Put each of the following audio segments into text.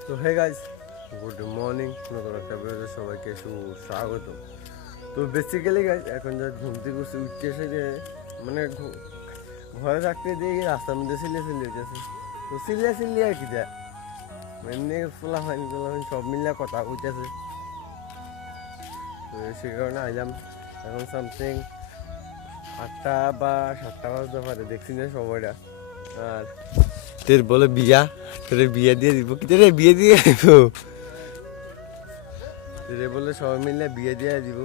তো। Hey guys good morning. নতুন একটা ভিডিওতে সবাইকে তো বেসিক্যালি গাইজ এখন যা ঘুম থেকে উঠে উঠতে এসে যে মানে ঘরে থাকতে দিয়ে রাস্তার মধ্যে সিলিয়ে সিলিয়ে উঠেছে তো সিলিয়ে সিলিয়ে আর কি যায় এমনি ফোলা হয়নি তোলা হয়নি সব মিলিয়ে কথা উঠেছে তো সে কারণে আইলাম। এখন সামথিং আটটা বা সাতটা বাজতে পারে দেখছি না সময়টা। আর তোর বলে বিয়া তোর বিয়ে দিয়ে দিব কি? তোরে বিয়ে দিয়ে দিব। তোরে বলে সবাই মিলে বিয়ে দিয়ে দিব।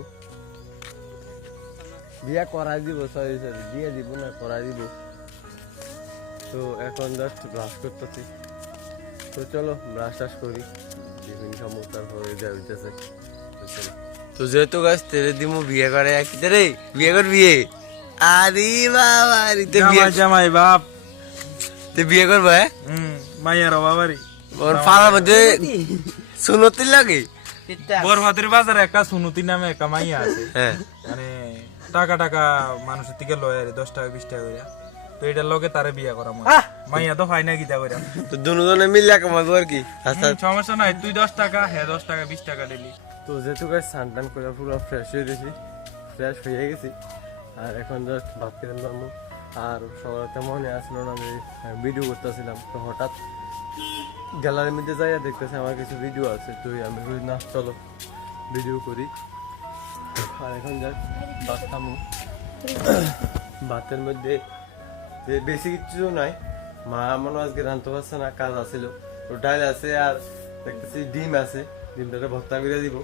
বিয়া করাই দিব সরি সরি দিয়ে দিব না করাই দিব। তো এখন জাস্ট ব্রাশ করতেছি। তো চলো ব্রাশ টাশ করি। টিফিন খামো তারপরে যা হইতেছে। তো যেহেতু গাছ তেরে দিমু বিয়ে করে কি। রে বিয়ে কর বিয়ে। আরে বাবা আরে তো বিয়ে জামাই বাপ। তুই বিয়ে করব হ্যাঁ? হুম মাইয়ার বাবারি ওর পাড়ার মধ্যে শুনতে লাগে? বরভাতের বাজারে একটা সুনুতি নামে একটা মাইয়া আছে। হ্যাঁ। মানে টাকা টাকা মানুষের থেকে লয় আরে দশ টাকা বিশ টাকা করে তো এটার লগে তারে বিয়া করা মনে মাইয়া তো হয় না গীতা করে তো দুজনে মিলে কামাবো আর কি? সমস্যা নাই তুই দশ টাকা হ্যাঁ দশ টাকা বিশ টাকা ডেলি তো যেহেতু গাছ স্নান টান করে পুরো ফ্রেশ হয়ে গেছি। ফ্রেশ হয়ে গেছি। আর এখন জাস্ট ভাত খেতে নামবো আর সকালতে মনে আসলো না আমি ভিডিও করতেছিলাম। তো হঠাৎ গ্যালারির মধ্যে যাইয়া দেখতেছি আমার কিছু ভিডিও আছে। তো আমি না চলো ভিডিও করি। আর এখন ভাত খামো ভাতের মধ্যে যে বেশি কিছু নাই। মা মনে আজকে রাঁধতে পারছে না, কাজ আছিল। তো ডাল আছে আর দেখতেছি ডিম আছে। ডিমটাকে ভর্তা করে দিব।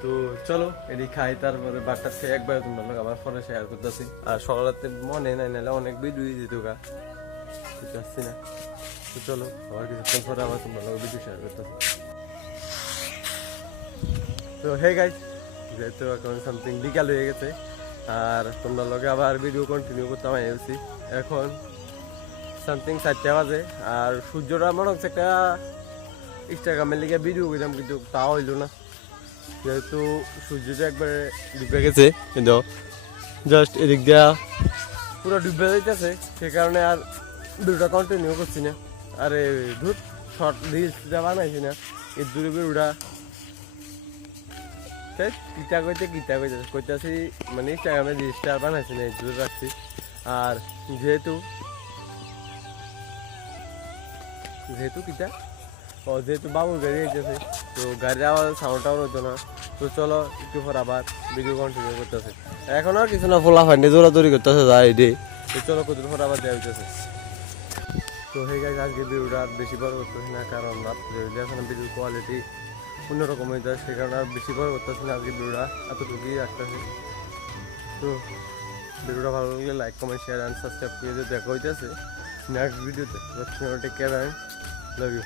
তো চলো এটি খাই, তারপরে বাটটা খেয়ে একবার তোমরা লোক আবার পরে শেয়ার করতেছি। আর সকালের মনে নাই, নাহলে অনেক ভিডিও দিত গা। বুঝতে পারছি না। তো চলো, আবার কিছুক্ষণ পরে আবার তোমরা লোক ভিডিও শেয়ার করতেছি। তো হে গাইজ যেহেতু এখন সামথিং বিকাল হয়ে গেছে, আর তোমরা লগে আবার ভিডিও কন্টিনিউ করতে আমি এসেছি এখন সামথিং চারটে বাজে, আর সূর্যটা মনে হচ্ছে একটা ইনস্টাগ্রামের লিগে ভিডিও করলাম কিন্তু তা হইল না। যেহেতু সূর্যটা একবারে ডুবে গেছে, কিন্তু জাস্ট এদিক দিয়া পুরো ডুবে যাইতেছে, সে কারণে আর ভিডিওটা কন্টিনিউ করছি না। আরে ধুর শর্ট রিলস দেওয়া বানাইছি না। এই দূরে ভিডিওটা তাই কিতা কইতে কিতা কইতে? কইতাছি মানে ইনস্টাগ্রামে রেজিস্টার বানাইছি না দূরে রাখছি আর যেহেতু যেহেতু কিতা? ও যেহেতু বাবুর গাড়ি যেতেছে তো গাড়ির আওয়াজ সাউন্ড টাউন হতো না। তো চলো একটু পর আবার ভিডিও কন্টিনিউ করতেছে এখন আর কিছু না, ফোলা হয়নি দৌড়াদৌড়ি করতেছে যাই ডে তো চলো কত পর আবার দেওয়া হইতেছে তো হয়ে গেছে আজকে ভিডিওটা বেশি বড় করতেছি না কারণ রাত্রে এখন ভিডিওর কোয়ালিটি অন্যরকম হয়ে যায়, সেই কারণে আর বেশি করে করতেছি না আজকে ভিডিওটা এতটুকুই আসতেছে তো ভিডিওটা ভালো লাগলে like comment share and subscribe করে দেখা হইতেছে। নেক্সট ভিডিওতে take care and love you